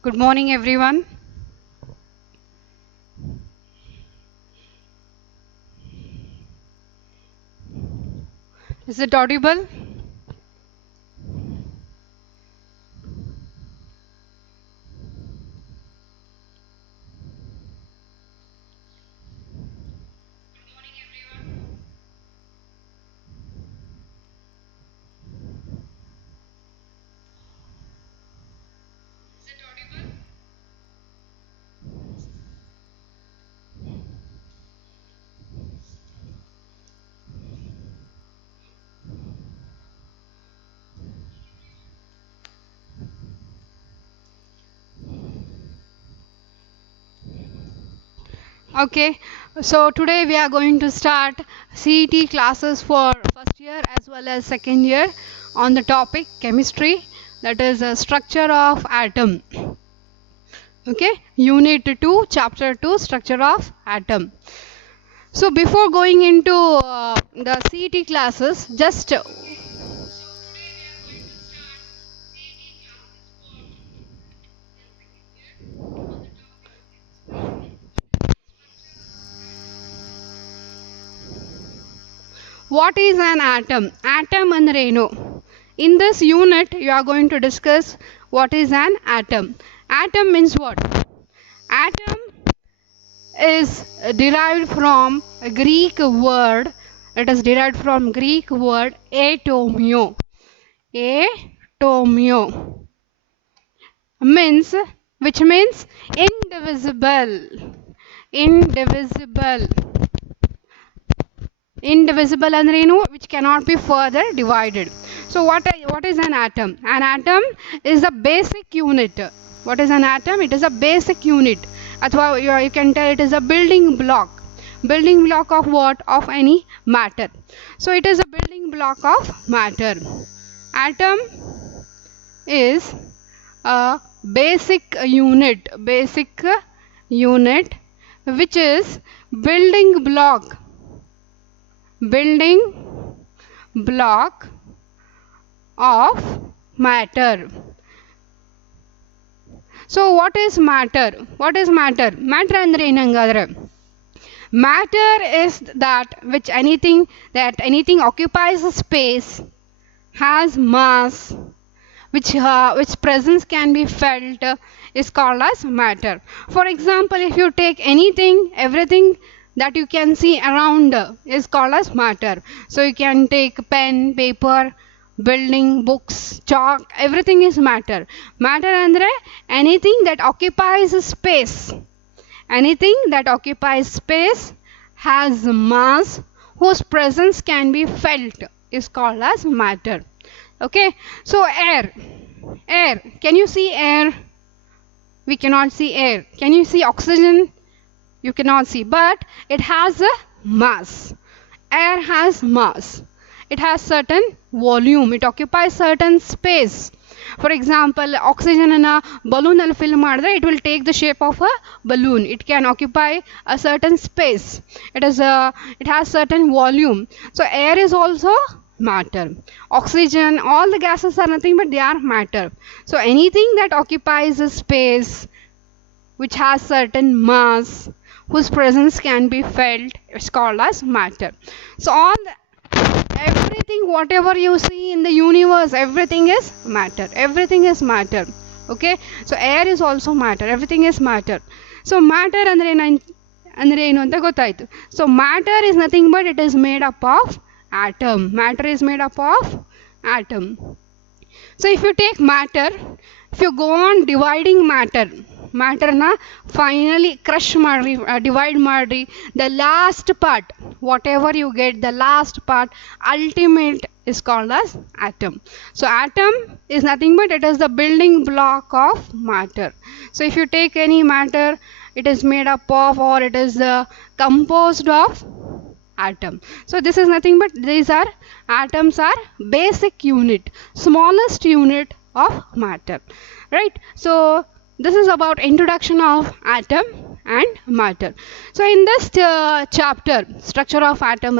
Good morning, everyone. Is it audible? Okay, so today we are going to start CET classes for first year as well as second year on the topic chemistry, that is structure of atom. Okay, unit 2, chapter 2, structure of atom. So before going into the CET classes, just what is an atom? Atom ಅಂದ್ರೆ ಏನು? In this unit, you are going to discuss what is an atom. Atom means what? Atom is derived from a Greek word. It is derived from Greek word atomio. Atomio means, which means indivisible. Indivisible ಅಂದ್ರೆ ಏನು? Which cannot be further divided. So what is an atom? An atom is a basic unit. What is an atom? It is a basic unit. Athwa you can tell it is a building block. Building block of what? Of any matter. So it is a building block of matter. Atom is a basic unit which is building block of matter. So what is matter? Matter andre enangadre? Matter is that anything occupies a space, has mass, which presence can be felt, is called as matter. For example, if you take everything that you can see around is called as matter. So you can take pen, paper, building, books, chalk, everything is matter. Matter andre anything that occupies space. Anything that occupies space, has mass, whose presence can be felt, is called as matter. Okay, so air. Can you see air? We cannot see air. Can you see oxygen? You cannot see, but it has a mass. Air has mass. It has certain volume. It occupies certain space. For example, oxygen in a balloon alli fill madre, it will take the shape of a balloon. It can occupy a certain space. It has certain volume. So air is also matter. Oxygen, all the gases are nothing but they are matter. So anything that occupies a space, which has certain mass, whose presence can be felt, is called as matter. So everything, whatever you see in the universe, everything is matter. Okay, so air is also matter. Everything is matter. So matter andre ಏನು ಅಂತ ಗೊತ್ತಾಯ್ತು. So matter is nothing but it is made up of atom. Matter is made up of atom. So if you take matter, if you go on dividing matter na finally crush madri, divide madri, the last part, whatever you get, the last part, ultimate, is called as atom. So atom is nothing but it is the building block of matter. So if you take any matter, it is made up of, or it is composed of atom. So this is nothing but atoms are basic unit, smallest unit of matter, right? So this is about introduction of atom and matter. So in this chapter, structure of atom,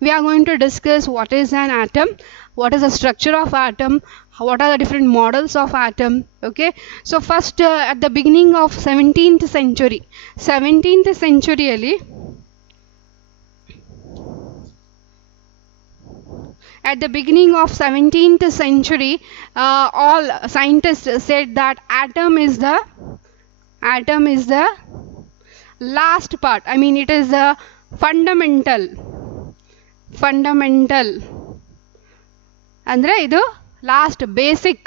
we are going to discuss what is an atom, what is the structure of atom, what are the different models of atom. Okay, so first at the beginning of 17th century, at the beginning of 17th century, all scientists said that atom is the last part. I mean, it is the fundamental andre idu last basic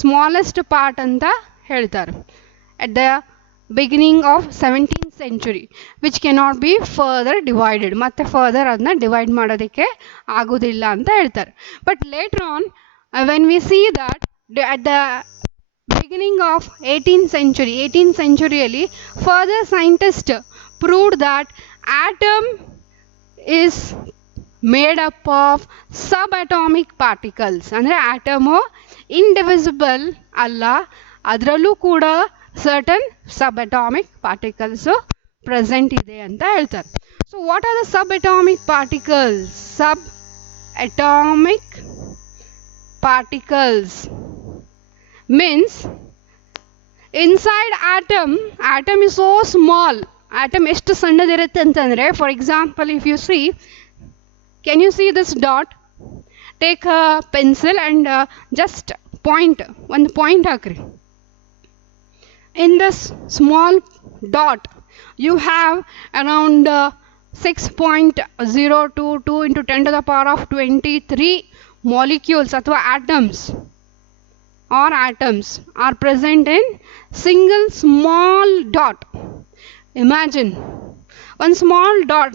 smallest part anta ಹೇಳ್ತಾರೆ at the beginning of 17th century, which cannot be further divided. ಮತ್ತೆ further ಅದನ್ನ divide ಮಾಡೋದಕ್ಕೆ ಆಗೋದಿಲ್ಲ ಅಂತ ಹೇಳ್ತಾರೆ. But later on, when we see that at the beginning of 18th century ಅಲ್ಲಿ further scientists proved that atom is made up of subatomic particles. ಅಂದರೆ atom indivisible ಅಲ್ಲ, ಅದರಲ್ಲೂ ಕೂಡ certain subatomic particles present ಇದೆ ಅಂತ ಹೇಳ್ತಾರೆ. So what are the subatomic particles? Subatomic particles means inside atom is so small. Atom ಎಷ್ಟು ಸಣ್ಣದಿರುತ್ತೆ ಅಂತಂದ್ರೆ, for example, if you see, can you see this dot? Take a pencil and just ಒಂದು point ಹಾಕ್ರಿ. In this small dot you have around 6.022 into 10 to the power of 23 molecules ಅಥವಾ atoms are present in single small dot. Imagine one small dot,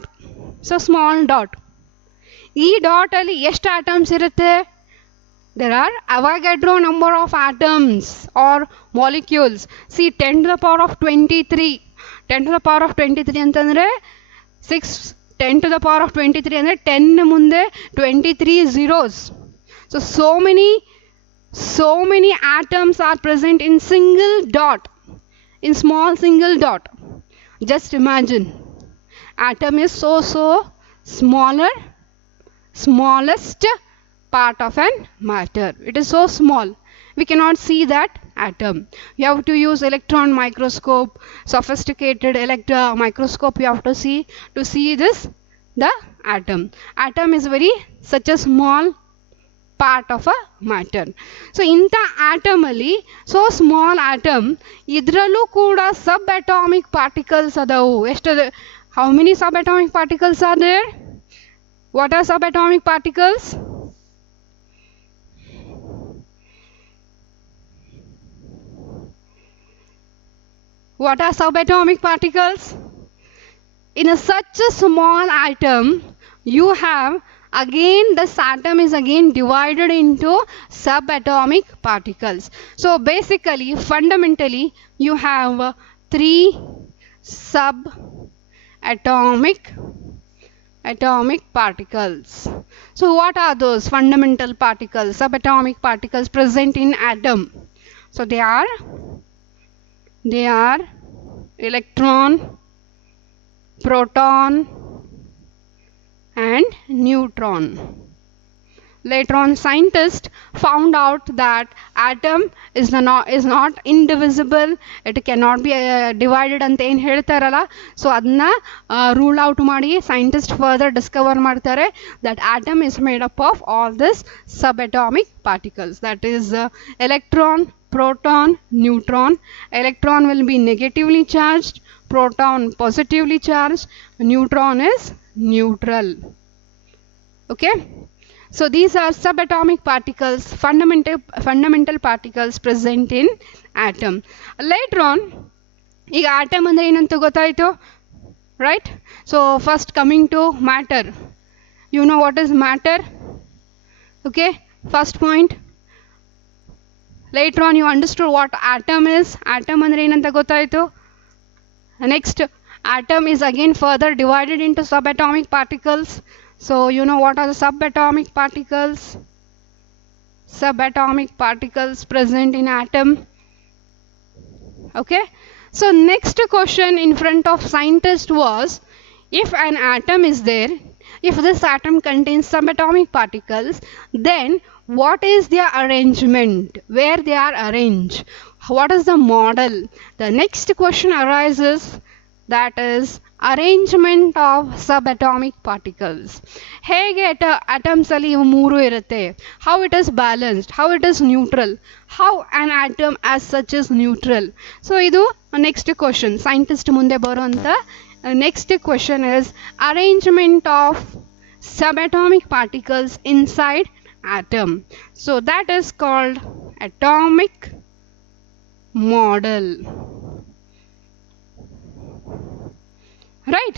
so small dot. ಈ dot ಅಲ್ಲಿ ಎಷ್ಟು atoms ಇರುತ್ತೆ? There are Avogadro number of atoms or molecules. See, 10 to the power of 23. 10 to the power of 23 ಅಂತಂದ್ರೆ 10 to the power of 23 ಅಂದರೆ 10 ಮುಂದೆ 23 zeros. So many atoms are present in single dot, in small single dot. Just imagine, atom is so smallest part of an matter. It is so small, we cannot see that atom. You have to use electron microscope, sophisticated microscope you have to see this, the atom is such a small part of a matter. So inta atom ali, so small atom, idrallu kuda subatomic particles adavu. How many subatomic particles are there? What are subatomic particles? What are subatomic particles? In such a small atom, you have again, this atom is again divided into subatomic particles. So basically, fundamentally, you have 3 subatomic particles. So what are those fundamental particles, subatomic particles present in atom? So they are electron, proton and neutron. Later on, scientists found out that atom is not indivisible. It cannot be divided anta ಏನು ಹೇಳ್ತಾರಲ್ಲ, so ಅದನ್ನ rule out ಮಾಡಿ scientists further discover ಮಾಡ್ತಾರೆ that atom is made up of all this subatomic particles. That is electron, proton, neutron. Electron will be negatively charged, proton positively charged, neutron is neutral. Okay, so these are subatomic particles, fundamental particles present in atom. Later on, ಈಗ atom ಅಂದ್ರೆ ಏನಂತ ಗೊತ್ತಾಯ್ತು, right? So first coming to matter. You know what is matter? Okay, first point. Later on you understood what atom is. Atom andre enanta gottayitu. Next, atom is again further divided into subatomic particles. So you know what are the subatomic particles? Subatomic particles present in atom. Okay, so next question in front of scientist was, if an atom is there, if this atom contains subatomic particles, then what is their arrangement, where they are arranged, what is the model? The next question arises, that is arrangement of subatomic particles. ಹೇಗೆ atoms ಅಲ್ಲಿ ಇವು ಮೂರು ಇರುತ್ತೆ, how it is balanced, how it is neutral, how an atom as such is neutral. So ಇದು next question, scientist ಮುಂದೆ ಬರುವಂತ next question is arrangement of subatomic particles inside atom. So that is called atomic model. Right?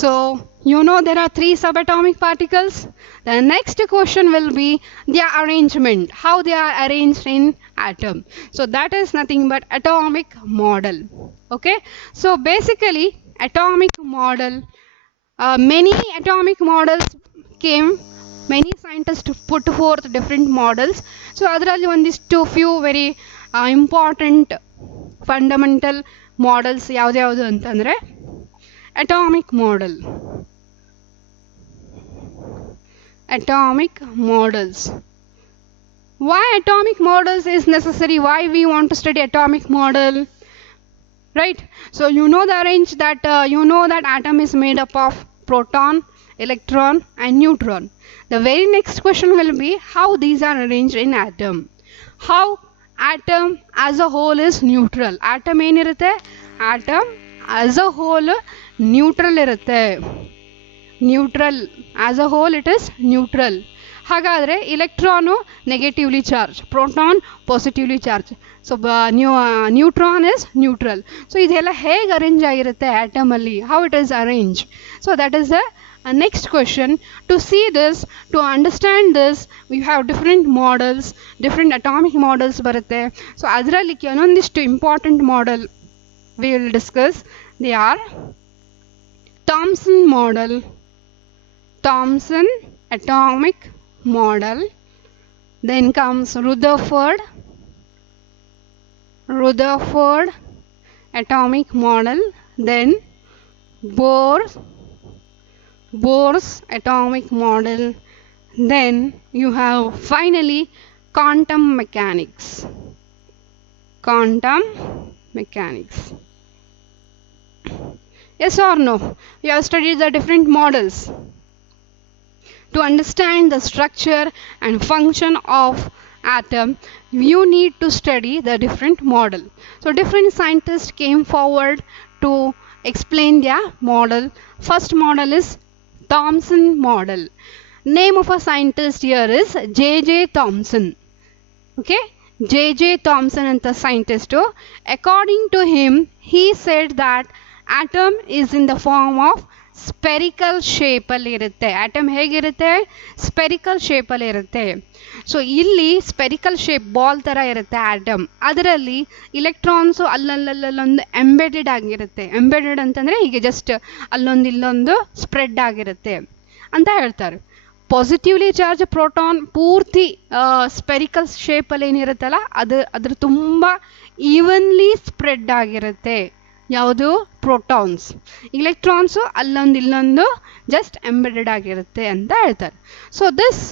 So you know there are 3 subatomic particles. The next question will be their arrangement, how they are arranged in atom. So that is nothing but atomic model. Okay, so basically atomic model, many atomic models came, many scientists put forth different models. So adralli ondistu few very important fundamental models ಯಾವ್ದು ಅಂತಂದ್ರೆ atomic model, atomic models. Why atomic models is necessary, why we want to study atomic model, right? So you know the arrange that you know that atom is made up of proton, electron and neutron. The very next question will be how these are arranged in atom, how atom as a whole is neutral. Atom ಏನಿರುತ್ತೆ, atom as a whole neutral ಇರುತ್ತೆ, neutral as a whole it is neutral. ಹಾಗಾದರೆ electron negatively charge, proton positively charge, so neutron is neutral. So ಇದೆಲ್ಲ ಹೇಗೆ arrange ಆಗಿರುತ್ತೆ ಆಟಮಲ್ಲಿ, how it is arrange. So that is the next question. To see this, to understand this, we have different models, different atomic models ಬರುತ್ತೆ. So ಅದರಲ್ಲಿ ಕೆಲವೊಂದಿಷ್ಟು important model we will discuss. They are Thomson model, Thomson atomic model, then comes Rutherford atomic model, then Bohr's atomic model, then you have finally quantum mechanics. Yes or no? You have studied the different models. To understand the structure and function of atom, you need to study the different model. So different scientists came forward to explain their model. First model is Thomson model. Name of a scientist here is J.J. Thomson. Okay, J.J. Thomson and the scientist. According to him, he said that atom is in the form of spherical ಶೇಪಲ್ಲಿ ಇರುತ್ತೆ. Atom ಹೇಗಿರುತ್ತೆ, spherical ಶೇಪಲ್ಲಿ ಇರುತ್ತೆ. So ಇಲ್ಲಿ spherical shape ball ಥರ ಇರುತ್ತೆ atom, ಅದರಲ್ಲಿ ಇಲೆಕ್ಟ್ರಾನ್ಸು ಅಲ್ಲೊಂದು ಎಂಬೆಡೆಡ್ ಆಗಿರುತ್ತೆ. ಎಂಬೆಡೆಡ್ ಅಂತಂದರೆ ಹೀಗೆ ಜಸ್ಟ್ ಅಲ್ಲೊಂದು ಇಲ್ಲೊಂದು ಸ್ಪ್ರೆಡ್ ಆಗಿರುತ್ತೆ ಅಂತ ಹೇಳ್ತಾರೆ. ಪಾಸಿಟಿವ್ಲಿ ಚಾರ್ಜ್ ಪ್ರೋಟಾನ್ ಪೂರ್ತಿ ಸ್ಪೆರಿಕಲ್ ಶೇಪಲ್ಲಿ ಏನಿರುತ್ತಲ್ಲ ಅದ್ರ ತುಂಬ ಈವನ್ಲಿ ಸ್ಪ್ರೆಡ್ ಆಗಿರುತ್ತೆ. ಯಾವುದು, ಪ್ರೋಟಾನ್ಸ್. ಇಲೆಕ್ಟ್ರಾನ್ಸು ಅಲ್ಲೊಂದು ಇಲ್ಲೊಂದು ಜಸ್ಟ್ ಎಂಬೆಡೆಡ್ ಆಗಿರುತ್ತೆ ಅಂತ ಹೇಳ್ತಾರೆ. So this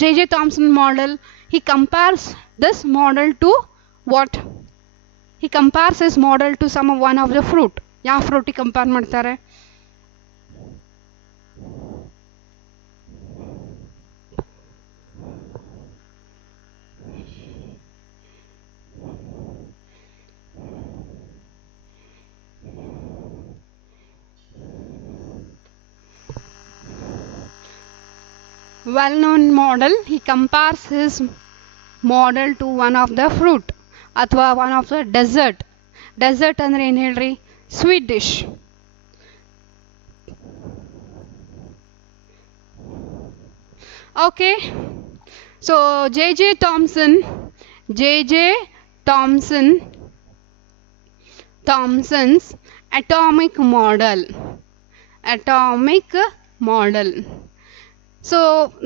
J.J. Thomson model, he compares this model to what? He compares his model to one of the fruit. ಯಾವ ಫ್ರೂಟಿಗೆ ಕಂಪೇರ್ ಮಾಡ್ತಾರೆ? Well-known model, he compares his model to one of the fruit ಅಥವಾ one of the desert. Desert ಅಂದರೆ ಏನು ಹೇಳ್ರಿ, sweet dish. Okay, so J.J. Thomson's atomic model. So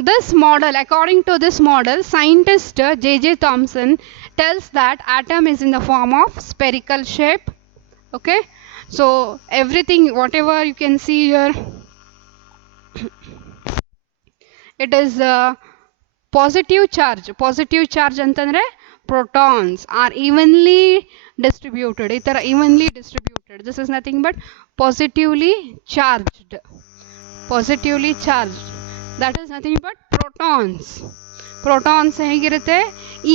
this model, according to this model, scientist J.J. Thomson tells that atom is in the form of spherical shape. Okay, so everything, whatever you can see here, it is positive charge. Positive charge antandre protons are evenly distributed. Itara evenly distributed. This is nothing but positively charged. Positively charged. That is nothing but protons. Protons ಹೇಗಿರುತ್ತೆ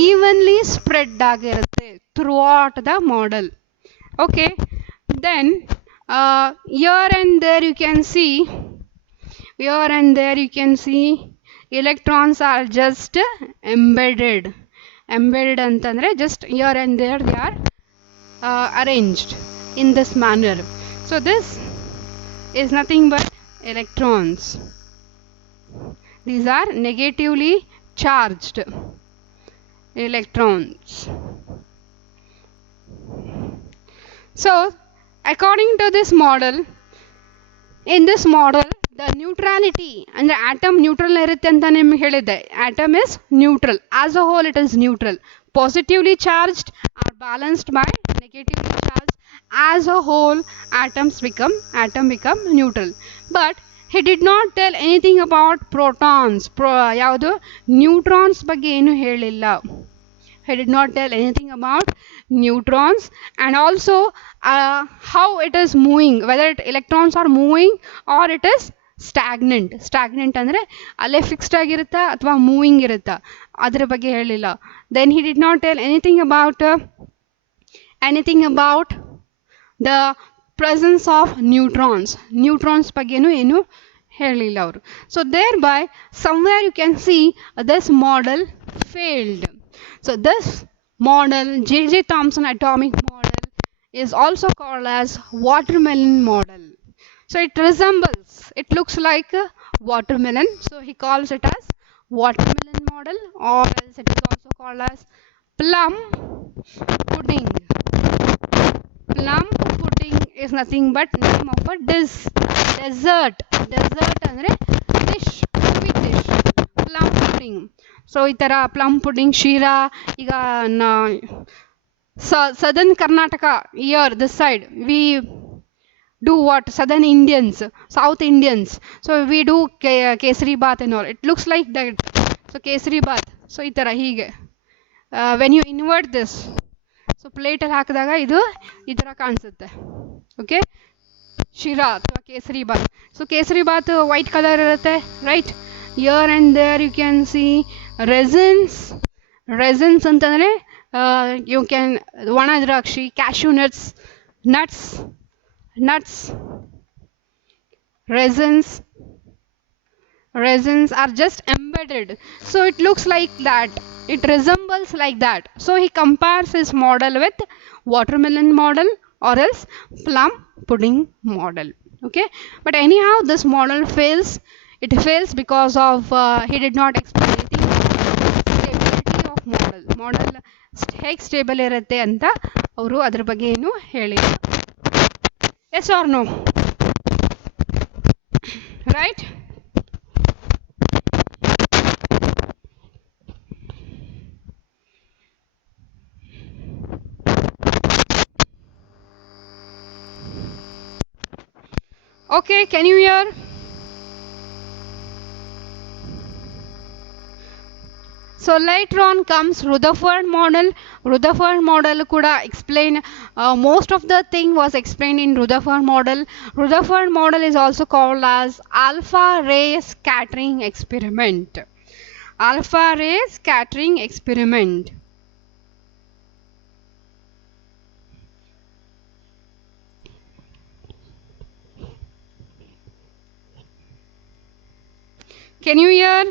evenly spread ಆಗಿರುತ್ತೆ throughout the model. Okay, then here and there you can see electrons are just embedded antandre just here and there they are arranged in this manner. So this is nothing but electrons. These are negatively charged electrons. So according to this model, in this model the neutrality and the atom neutral irutte anta nimage helide. Atom is neutral, as a whole it is neutral. Positively charged are balanced by negatively charged. As a whole atom become neutral. But he did not tell anything about protons. Yaudu neutrons ಬಗ್ಗೆ ಏನು ಹೇಳಿಲ್ಲ. He did not tell anything about neutrons, and also how it is moving, whether electrons are moving or it is stagnant ಅಂದ್ರೆ ಅಲ್ಲೇ fixed ಆಗಿರುತ್ತಾ ಅಥವಾ moving ಇರುತ್ತಾ ಅದರ ಬಗ್ಗೆ ಹೇಳಿಲ್ಲ. Then he did not tell anything about the presence of neutrons ಬಗ್ಗೆನೂ ಏನು ಹೇಳಿಲ್ಲ ಅವರು. So thereby somewhere you can see this model failed. So this model, J.J. Thomson atomic model, is also called as watermelon model. So it looks like a watermelon, so he calls it as watermelon model, or else it is also called as plum pudding. Plum pudding is nothing but name of a dessert andre dish, sweet dish, plum pudding. So itara plum pudding, shira, iga southern Karnataka, here this side we do what? Southern Indians, South Indians, so we do kesari bath and all. It looks like that. So kesari bath, so itara hige when you invert this, so plate ಅಲ್ಲಿ ಹಾಕಿದಾಗ ಇದು ಈ ತರ ಕಾಣಿಸುತ್ತೆ. Okay, Sira ಅಥವಾ kesari bath. So kesari bath white colour ಇರುತ್ತೆ, right? Here and there you can see resins ಅಂತಂದ್ರೆ you can ಒಣ ದ್ರಾಕ್ಷಿ, cashew nuts, resins are just embedded, so it looks like that, it resembles like that. So he compares his model with watermelon model or else plum pudding model. Okay, but anyhow this model fails. It fails because of he did not explain anything about stability of model ಹೇಗೆ stable ಇರುತ್ತೆ ಅಂತ ಅವರು ಅದ್ರ ಬಗ್ಗೆ ಏನು ಹೇಳಿಲ್ಲ. Yes or no? Right? Okay, can you hear? So later on comes Rutherford model. Rutherford model kuda explain most of the thing was explained in Rutherford model. Rutherford model is also called as alpha ray scattering experiment. Alpha ray scattering experiment. Can you hear?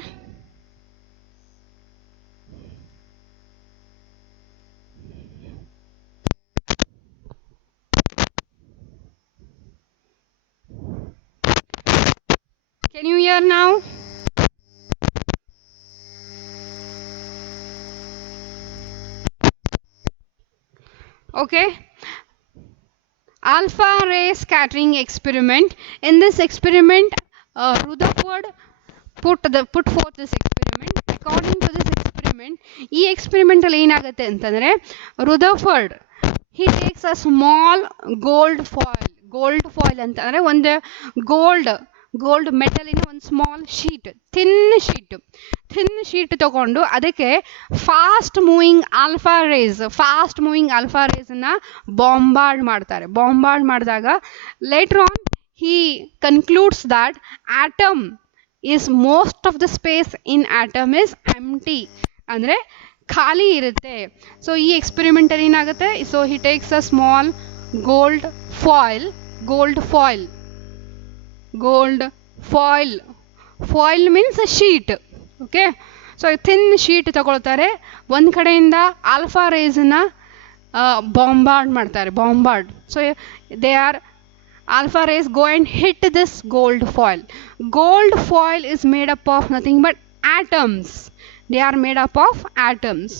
Can you hear now? Okay. Alpha ray scattering experiment. In this experiment, Rutherford put forth this experiment. According to this experiment, ಈ experiment ಅಲ್ಲಿ ಏನಾಗುತ್ತೆ ಅಂತಂದ್ರೆ ರುದರ್ಫರ್ಡ್ he takes a small gold foil ಅಂತಂದ್ರೆ ಒಂದು gold metal ಇನ ಒಂದು small thin sheet ತಗೊಂಡು ಅದಕ್ಕೆ ಫಾಸ್ಟ್ ಮೂವಿಂಗ್ ಆಲ್ಫಾ ರೇಸ್ ಅನ್ನ ಬಾಂಬಾರ್ಡ್ ಮಾಡಿದಾಗ later on he concludes that atom is most of the space in atom is empty ಅಂದ್ರೆ ಖಾಲಿ ಇರುತ್ತೆ. ಸೊ ಈ ಎಕ್ಸ್ಪೆರಿಮೆಂಟ್ ಅಲ್ಲಿ ಏನಾಗುತ್ತೆ, so he takes a small gold foil means a sheet. Okay, so thin sheet ತಗೊಳ್ತಾರೆ, ಒಂದು ಕಡೆಯಿಂದ alpha ರೇಸ್ನ ಬಾಂಬಾರ್ಡ್ ಮಾಡ್ತಾರೆ. So they are alpha rays go and hit this gold foil is made up of nothing but atoms. They are made up of atoms.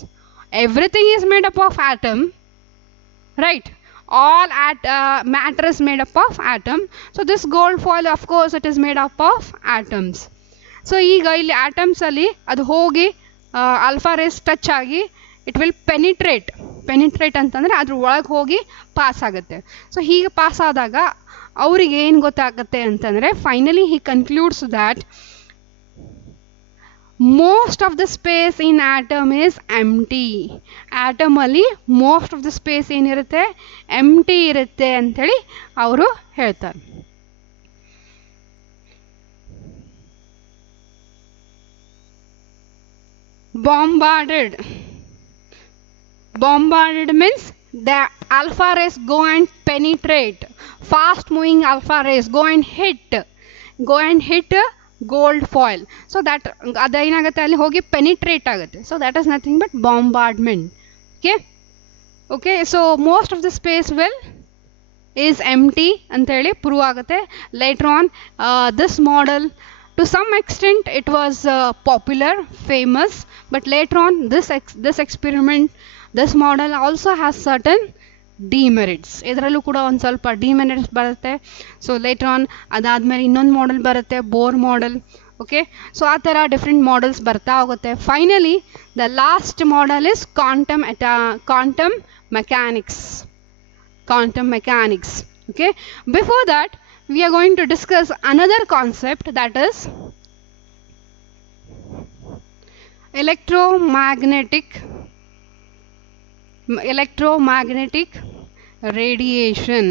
Everything is made up of atom, right? All matter is made up of atom. So this gold foil, of course, it is made up of atoms. So ಈಗ ಇಲ್ಲಿ atoms ಅಲ್ಲಿ ಅದು ಹೋಗಿ alpha rays touch ಆಗಿ it will penetrate ಅಂತಂದ್ರೆ ಅದ್ರ ಒಳಗೆ ಹೋಗಿ ಪಾಸ್ ಆಗುತ್ತೆ. ಸೊ ಹೀಗೆ ಪಾಸ್ ಆದಾಗ ಅವರಿಗೆ ಏನು ಗೊತ್ತಾಗುತ್ತೆ ಅಂತಂದರೆ finally he concludes that most of the space in atom is empty. Atom ಅಲ್ಲಿ most of the space ಏನಿರುತ್ತೆ, empty ಇರುತ್ತೆ ಅಂಥೇಳಿ ಅವರು ಹೇಳ್ತಾರೆ. Bombarded means the alpha rays go and penetrate. Fast moving alpha rays go and hit gold foil. So that ಅದೇನಾಗುತ್ತೆ ಅಲ್ಲಿ ಹೋಗಿ penetrate ಆಗುತ್ತೆ. So that is nothing but bombardment. Okay, so most of the space is empty ಅಂತ ಹೇಳಿ prove ಆಗುತ್ತೆ. Later on this model to some extent it was popular, famous, but later on this experiment, this model also has certain demerits. ಇದರಲ್ಲೂ ಕೂಡ ಒಂದು ಸ್ವಲ್ಪ demerits ಬರುತ್ತೆ. So later on ಅದಾದಮೇಲೆ ಇನ್ನೊಂದು ಮಾಡೆಲ್ ಬರುತ್ತೆ, ಬೋರ್ ಮಾಡೆಲ್. ಓಕೆ, ಸೊ ಆ ಥರ ಡಿಫ್ರೆಂಟ್ ಮಾಡೆಲ್ಸ್ ಬರ್ತಾ ಹೋಗುತ್ತೆ. Finally the last model is quantum mechanics. Okay, before that we are going to discuss another concept, that is electromagnetic radiation.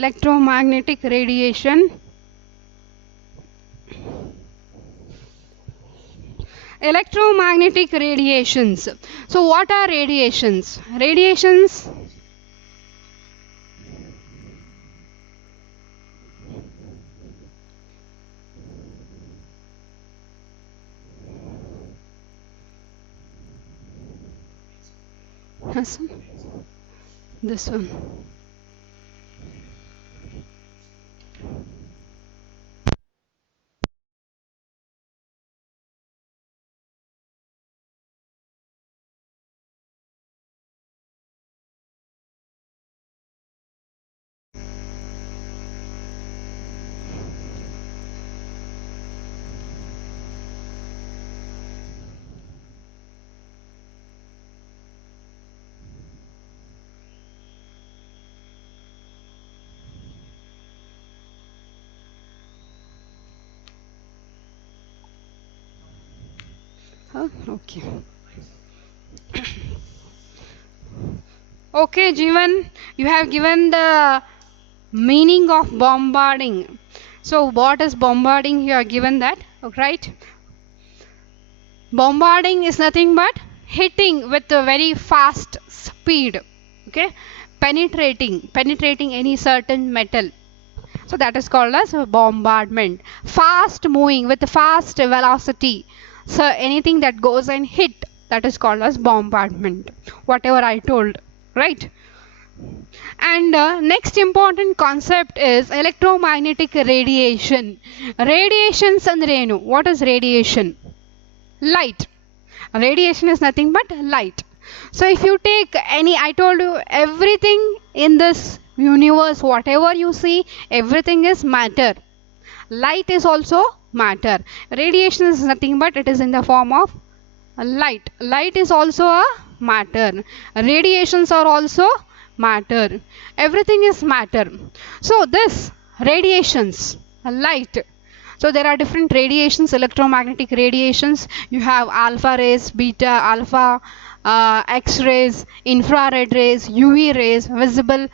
Electromagnetic radiations. So what are radiations? This one. Okay, Jeevan, you have given the meaning of bombarding. So what is bombarding? You have given that, right? Bombarding is nothing but hitting with a very fast speed. Okay, penetrating any certain metal. So that is called as bombardment. Fast moving with fast velocity. So anything that goes and hit, that is called as bombardment. Whatever I told, right? And next important concept is electromagnetic radiation. Radiations andre enu? What is radiation? Light. Radiation is nothing but light. So if you take any, I told you everything in this universe, whatever you see, everything is matter. Light is also matter. Radiation is nothing but it is in the form of light. Light is also a matter. Radiations are also matter. Everything is matter. So this radiations, light. So there are different radiations, electromagnetic radiations. You have alpha rays, beta, alpha, X-rays, infrared rays, UV rays, visible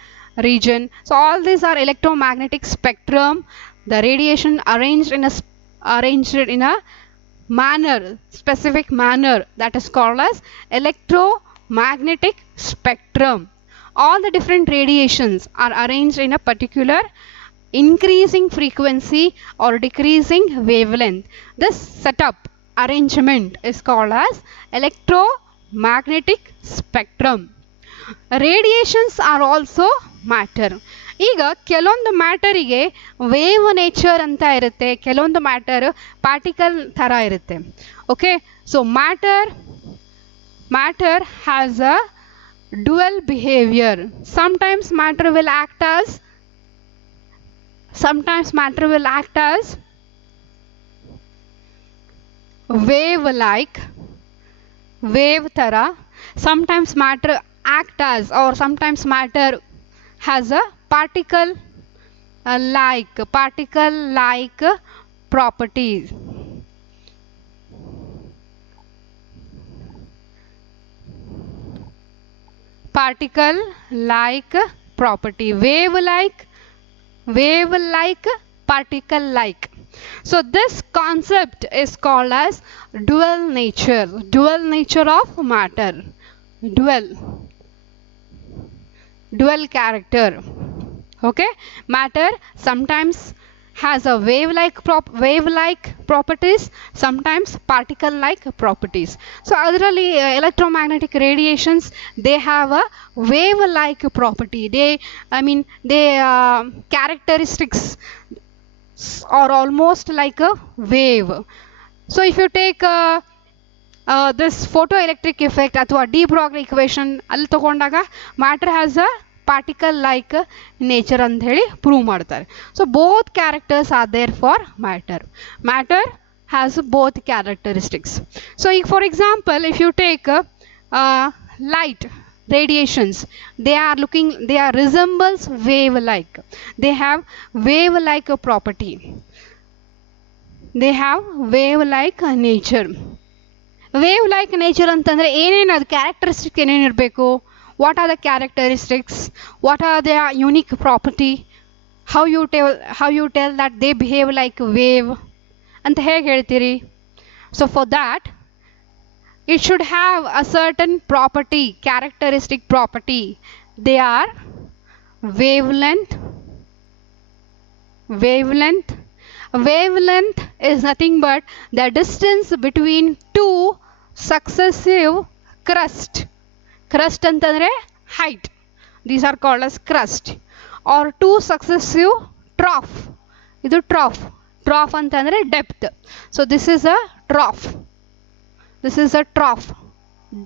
region. So all these are electromagnetic spectrum. The radiation arranged in a manner, specific manner, that is called as electromagnetic spectrum. All the different radiations are arranged in a particular increasing frequency or decreasing wavelength. This setup arrangement is called as electromagnetic spectrum. Radiations are also matter. ಈಗ ಕೆಲವೊಂದು ಮ್ಯಾಟರಿಗೆ wave nature ಅಂತ ಇರುತ್ತೆ, ಕೆಲವೊಂದು matter particle ಥರ ಇರುತ್ತೆ. Okay, so matter has a dual behaviour. Sometimes matter will act as wave thara. Sometimes matter act as, or sometimes matter has a particle like properties. Particle like property. Wave like, particle like. So this concept is called as dual nature of matter. Dual character. Okay, matter sometimes has a wave-like properties, sometimes particle-like properties. So otherly electromagnetic radiations, they have a wave-like property. They characteristics are almost like a wave. So if you take this photoelectric effect ಅಥವಾ D Broglie equation ಅಲ್ಲಿ ತಗೊಂಡಾಗ matter has a particle like nature ಅಂತ ಹೇಳಿ prove ಮಾಡ್ತಾರೆ. So both characters are there for matter has both characteristics. So for example, if you take light radiations, they are resembles wave like. They have wave like property. They have wave like nature. Wave like nature ಅಂತಂದ್ರೆ ಏನೇನು ಅದು characteristic ಏನೇನು ಇರಬೇಕು? What are the characteristics? What are their unique property? How you tell that they behave like wave ಅಂತ ಹೇಗೆ ಹೇಳ್ತೀರಿ? So for that, it should have a certain property, characteristic property. They are wavelength. Wavelength is nothing but the distance between two successive crust ಅಂತಂದ್ರೆ height. These are called as crust. Or two successive trough. ಇದು trough ಅಂತಂದ್ರೆ depth. So this is a trough.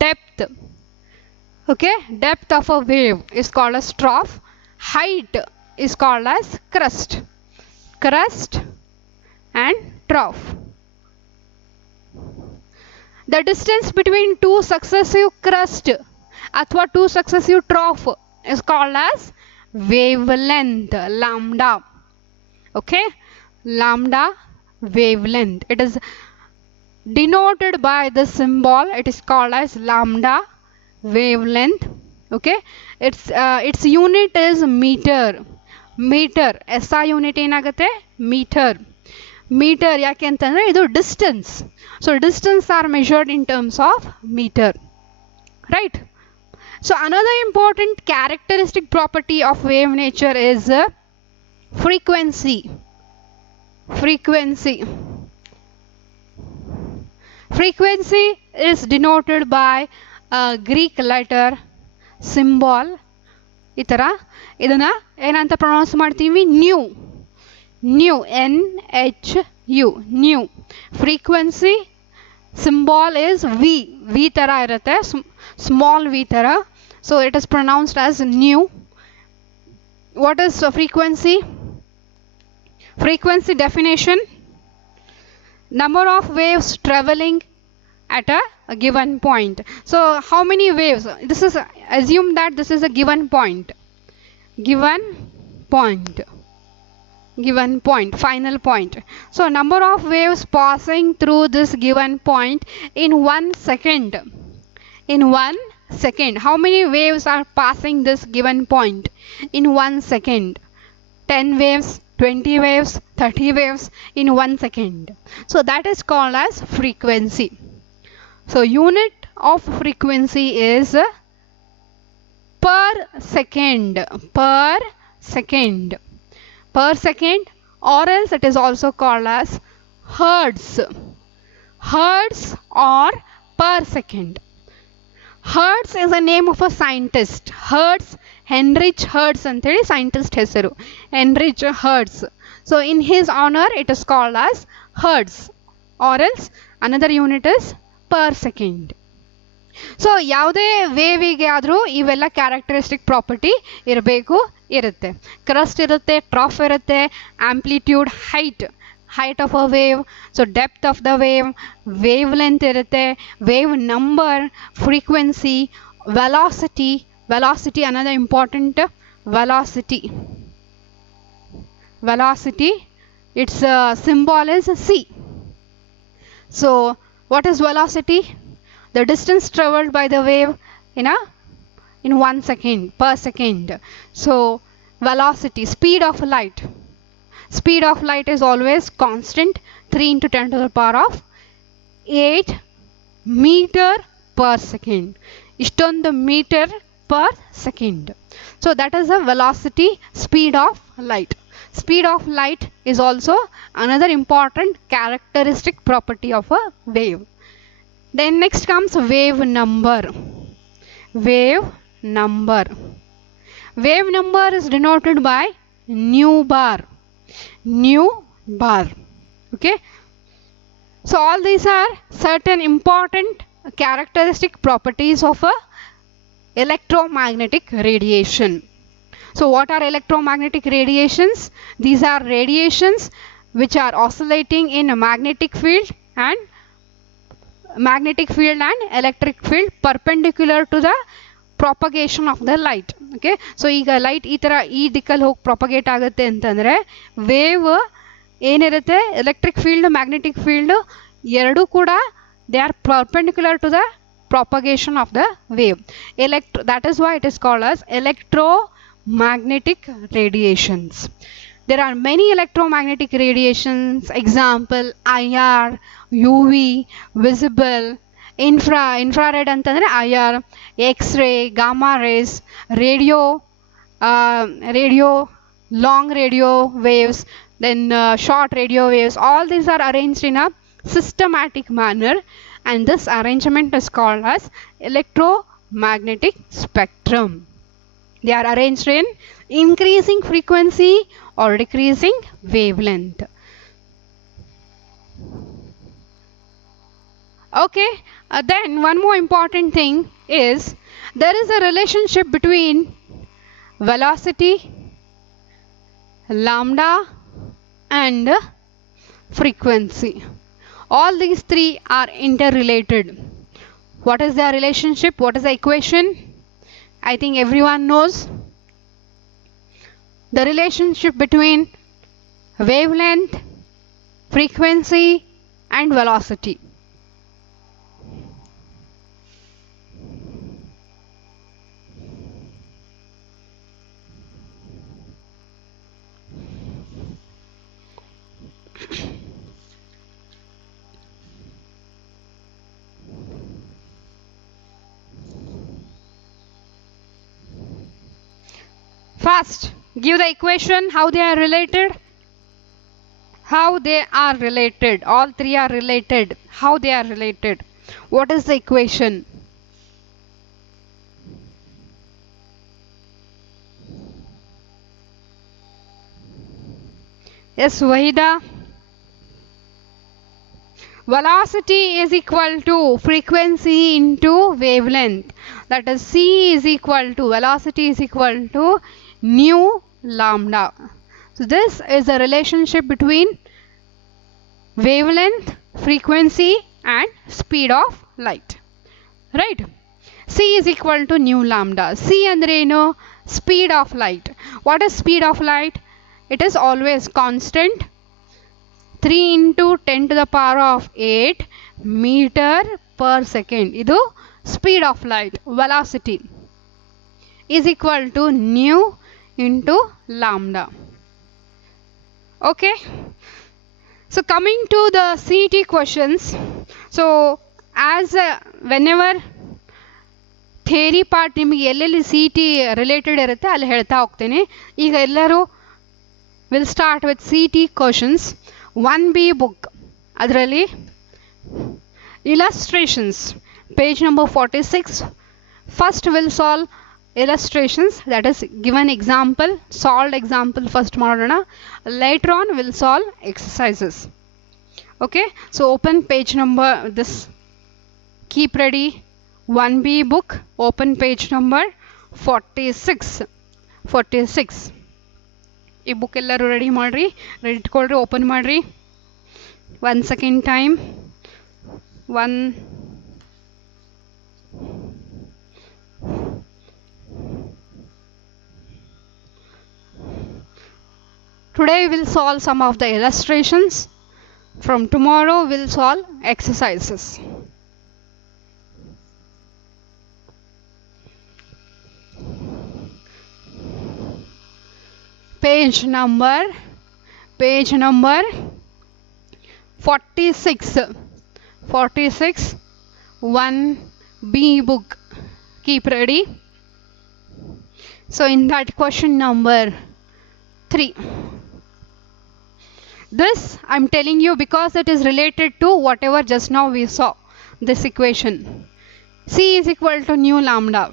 Depth. Okay, depth of a wave is called as trough. Height is called as crust and trough. The distance between two successive crust ಅಥವಾ two successive trough is called as wavelength, lambda. Okay, lambda wavelength. It is denoted by the symbol. It is called as lambda wavelength. Okay, its unit is meter. SI unit ಏನಾಗುತ್ತೆ? meter ಯಾಕೆ ಅಂತಂದ್ರೆ ಇದು distance. So distance are measured in terms of meter, right? So another important characteristic property of wave nature is frequency. Frequency is denoted by a Greek letter symbol. ಇದನ್ನ ಏನಂತ pronounce ಮಾಡ್ತೀವಿ? New. NHU. Frequency symbol is V ತರ ಇರುತ್ತೆ, small v ತರ. So it is pronounced as nu. What is frequency? Frequency definition: Number of waves traveling at a given point. So how many waves? This is, assume that this is a given point. Given point. Given point, final point. So number of waves passing through this given point in 1 second. In 1 second. How many waves are passing this given point in 1 second? 10 waves, 20 waves, 30 waves in 1 second. So that is called as frequency. So unit of frequency is per second. Per second. Per second, or else it is also called as hertz. Hertz or per second. Hertz is the name of a scientist. Hertz, Heinrich Hertz anteli scientist hesaru. Heinrich Hertz. So in his honor it is called as hertz, or else another unit is per second. So ಯಾವುದೇ ವೇವಿಗೆ ಆದರೂ ಇವೆಲ್ಲ characteristic property ಇರುತ್ತೆ. Crust ಇರುತ್ತೆ, ಟ್ರಾಫ್ ಇರುತ್ತೆ, amplitude, height of a wave, so depth of the wave, wavelength irutte, wave number, frequency, velocity another important, velocity, its symbol is c. So what is velocity? The distance traveled by the wave in 1 second, per second. So velocity, speed of light. Speed of light is always constant, 3 into 10 to the power of 8 meter per second. Ishtondu meter per second. So that is the velocity, speed of light. Speed of light is also another important characteristic property of a wave. Then next comes wave number. Wave number. Wave number is denoted by nu bar. Nu bar. Okay. So all these are certain important characteristic properties of a electromagnetic radiation. So what are electromagnetic radiations? These are radiations which are oscillating in a magnetic field and electric field perpendicular to the propagation of the light. Okay, so ಈಗ light ಈ ತರ ಈ ದಿಕ್ಕಲ್ಲಿ ಹೋಗಿ propagate ಆಗುತ್ತೆ ಅಂತಂದ್ರೆ wave ಏನಿರುತ್ತೆ, electric field, magnetic field ಎರಡೂ ಕೂಡ they are perpendicular to the propagation of the wave. That is why it is called as electromagnetic radiations. There are many electromagnetic radiations. Example, IR, UV, visible, infrared ಅಂತಂದ್ರೆ IR, X-ray, gamma rays, radio, long radio waves, then short radio waves. All these are arranged in a systematic manner, and this arrangement is called as electromagnetic spectrum. They are arranged in increasing frequency or decreasing wavelength. Okay, then one more important thing is there is a relationship between velocity, lambda and frequency. All these three are interrelated. What is their relationship? What is the equation? I think everyone knows. The relationship between wavelength, frequency and velocity. First, give the equation how they are related. How they are related. All three are related. How they are related. What is the equation? Yes, Wahida. Velocity is equal to frequency into wavelength. That is C is equal to, velocity is equal to nu lambda. So this is the relationship between wavelength, frequency and speed of light. Right? C is equal to nu lambda. C andre eno? Speed of light. What is speed of light? It is always constant. 3 into 10 to the power of 8 meter per second. Idu speed of light. Velocity is equal to nu into lambda. Okay. So coming to the CET questions. So as whenever theory part ನಿಮಗೆ ಎಲ್ಲೆಲ್ಲಿ C T related ಇರುತ್ತೆ ಅಲ್ಲಿ ಹೇಳ್ತಾ ಹೋಗ್ತೇನೆ. ಈಗ ಎಲ್ಲರೂ will start with C T questions. 1B book, ಅದರಲ್ಲಿ illustrations, page number 46. First will solve illustrations, that is given example, solved example first ಮಾಡೋಣ. Later on we'll solve exercises. Okay, so open page number, this keep ready, 1B book, open page number 46. ಈ book ಎಲ್ಲರೂ ready ಮಾಡ್ರಿ, ready ಇಟ್ಕೊಳ್ರಿ, open ಮಾಡ್ರಿ. 1 second time. 1 Today we will solve some of the illustrations. From tomorrow we will solve exercises. Page number 46. 1B book. Keep ready. So in that question number 3. This I am telling you because it is related to whatever just now we saw, this equation. C is equal to nu lambda.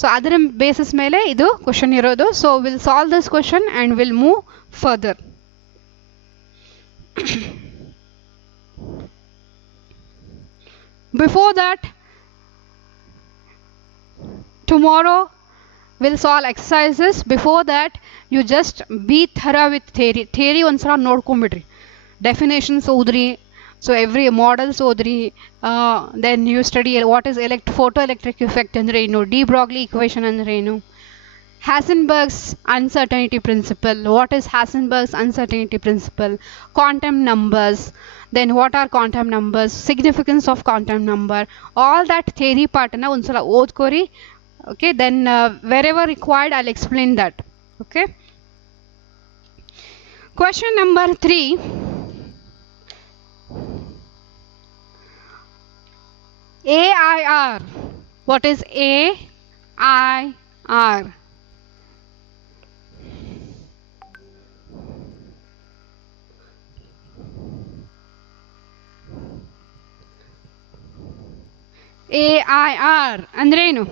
So ಅದರ basis ಮೇಲೆ ಇದು question ಇರೋದು. So we'll solve this question and we'll move further. Before that, tomorrow we'll solve exercises. Before that, you just be thorough with theory ಒಂದ್ಸಲ ನೋಡ್ಕೊಂಬಿಡ್ರಿ. definitions ಓದ್ರಿ, so every models ಓದ್ರಿ, then you study what is photoelectric effect ಅಂದ್ರೆ ಏನು, de Broglie equation ಅಂದ್ರೆ ಏನು, Heisenberg's uncertainty principle, what is Heisenberg's uncertainty principle, quantum numbers, then what are quantum numbers, significance of quantum number, all that theory part na ಒಂದ್ಸಲ ಓದ್ಕೋರಿ. Okay, then wherever required I'll explain that. Okay, question number 3. AIR. What is AIR? AIR ಅಂದ್ರೆ ಏನು?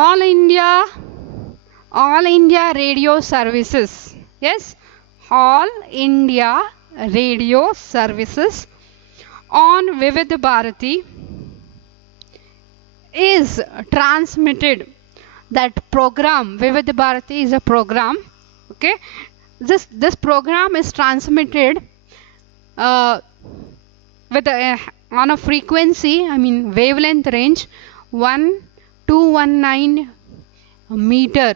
All India Radio Services. Yes, All India Radio Services on Vivid Bharati is transmitted. That program, Vivid Bharati is a program. Okay, this program is transmitted with on a frequency, I mean wavelength range 1219 meter.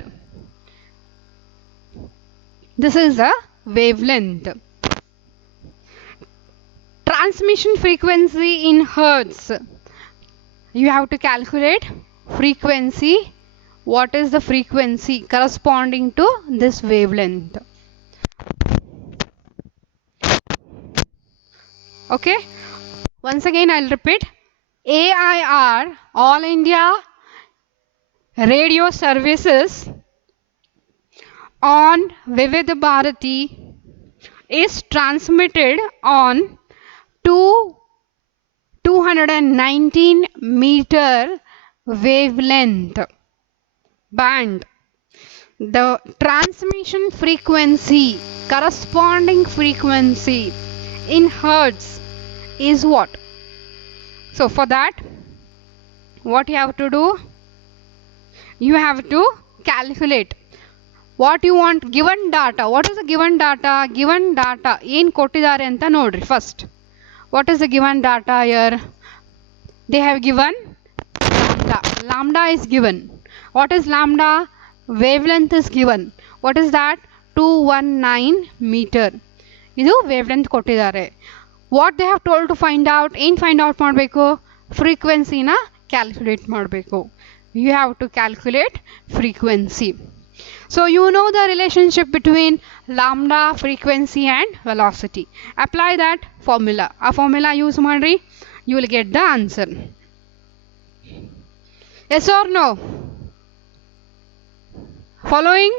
This is a wavelength. Transmission frequency in hertz. You have to calculate frequency. What is the frequency corresponding to this wavelength? Okay, once again I'll repeat. AIR, All India Radio Services on Vivid Bharati is transmitted on 219 meter wavelength band. The transmission frequency, corresponding frequency in hertz is what? So for that, what you have to do? You have to calculate What you want? Given data. What is the given data? Given data ಏನು ಕೊಟ್ಟಿದ್ದಾರೆ ಅಂತ ನೋಡ್ರಿ first. What is the given data here? They have given lambda. Lambda is given. What is lambda? Wavelength is given. What is that? 219 meter. ಇದು wavelength ಕೊಟ್ಟಿದ್ದಾರೆ. What they have told to find out? ಏನು find out ಮಾಡಬೇಕು? Frequency-ನ calculate ಮಾಡಬೇಕು. You have to calculate frequency. So you know the relationship between lambda, frequency and velocity. Apply that formula. A formula use madri, you will get the answer. Yes or no? Following?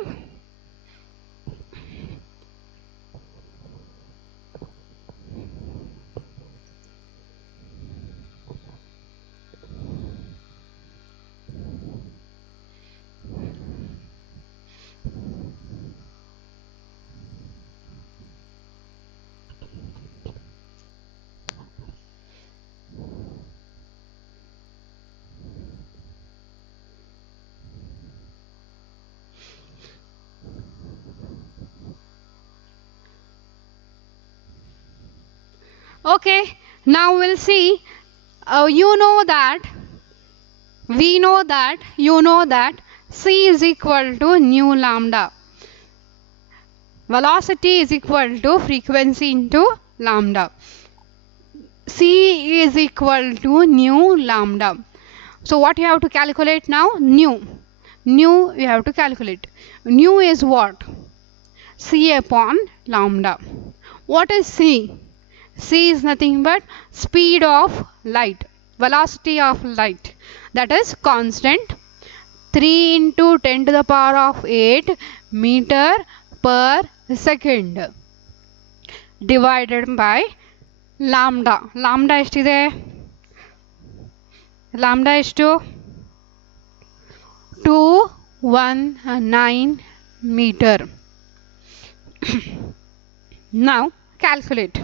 Okay, now we'll see. You know that c is equal to nu lambda. Velocity is equal to frequency into lambda. C is equal to nu lambda. So what you have to calculate now? Nu you have to calculate. Nu is what? C upon lambda. What is C? C is nothing but speed of light, velocity of light, that is constant. 3 into 10 to the power of 8 meter per second divided by lambda. Lambda ಎಷ್ಟಿದೆ? Lambda ಎಷ್ಟು? 219 meter. Now calculate.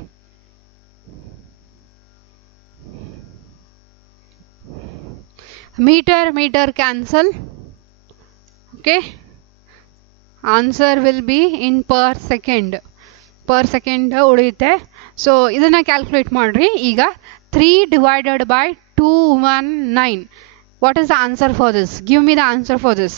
Meter cancel. Okay, answer will be in per second ಉಳಿಯುತ್ತೆ. So ಇದನ್ನ calculate ಮಾಡ್ರಿ. ಈಗ 3 divided by 219. What is the answer for this? Give me the answer for this.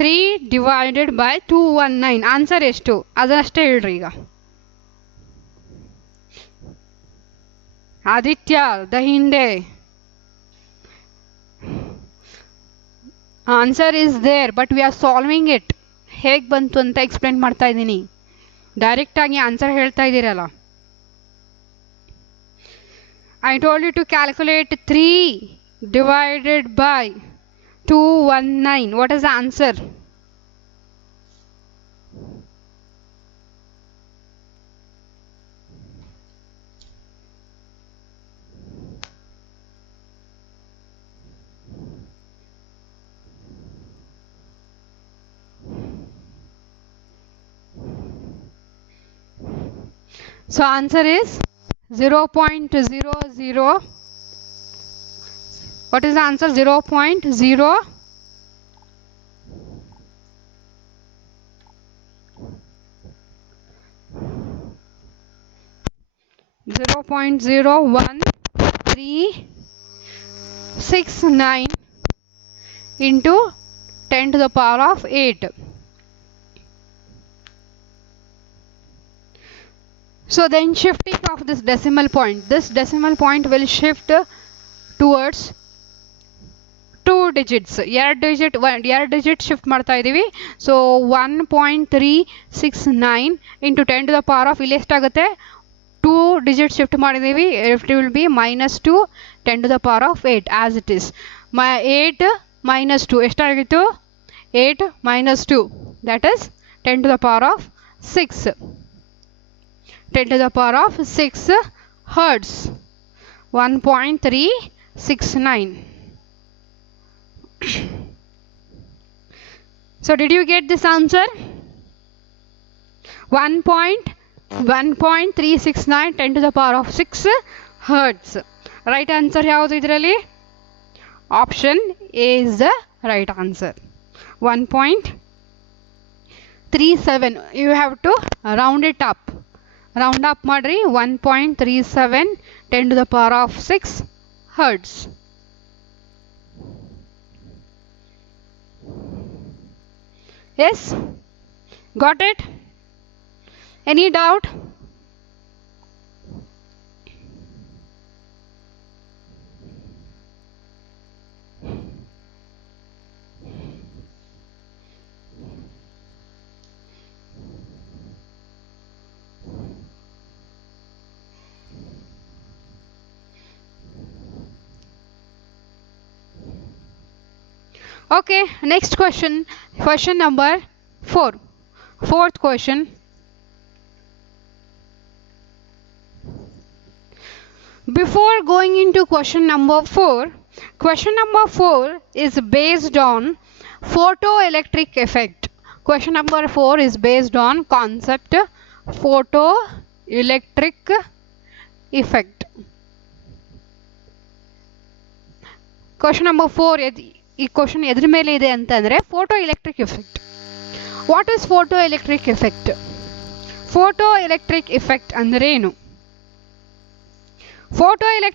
3 divided by 219. Answer ಎಷ್ಟು? ಅದಷ್ಟೇ ಹೇಳ್ರಿ. ಈಗ ಆದಿತ್ಯ ದ ಹಿಂದೆ answer is there, but we are solving it. ಹೇಗೆ ಬಂತು ಅಂತ ಎಕ್ಸ್ಪ್ಲೇನ್ ಮಾಡ್ತಾ ಇದ್ದೀನಿ. ಡೈರೆಕ್ಟಾಗಿ ಆನ್ಸರ್ ಹೇಳ್ತಾ ಇದ್ದೀರಲ್ಲ. I told you to calculate 3 divided by 219. What is the answer? So answer is 0.00. What is the answer? 0.0. 0.01369 into 10 to the power of 8. So then shifting of this decimal point. This decimal point will shift towards 2 digits. 2 digit shift ಮಾಡ್ತಾ ಇದೀವಿ. So 1.369 into 10 to the power of ಇಲ್ಲಿ ಎಷ್ಟಾಗುತ್ತೆ? 2 digit shift ಮಾಡಿದೀವಿ. It will be -2 10 to the power of 8 as it is. 8 minus 2 ಎಷ್ಟಾಗಿತ್ತು? 8 minus 2, that is 10 to the power of 6. 10 to the power of 6 hertz. 1.369. So did you get this answer? 1.369 10 to the power of 6 hertz. Right answer ಯಾವುದು ಇದರಲ್ಲಿ? Option A is the right answer. 1.37. You have to round it up. Round up madri 1.37 10 to the power of 6 hertz. Yes? Got it? Any doubt? Okay, next question. Question number 4. Fourth question. Before going into question number 4 is based on photoelectric effect. Question number 4 is based on concept photoelectric effect. Question number 4 ಈ question ಎದ್ರ ಮೇಲೆ ಇದೆ ಅಂತಂದ್ರೆ photoelectric effect. What is photoelectric effect? Photoelectric effect ಅಂದ್ರೆ ಏನು? Photoelectric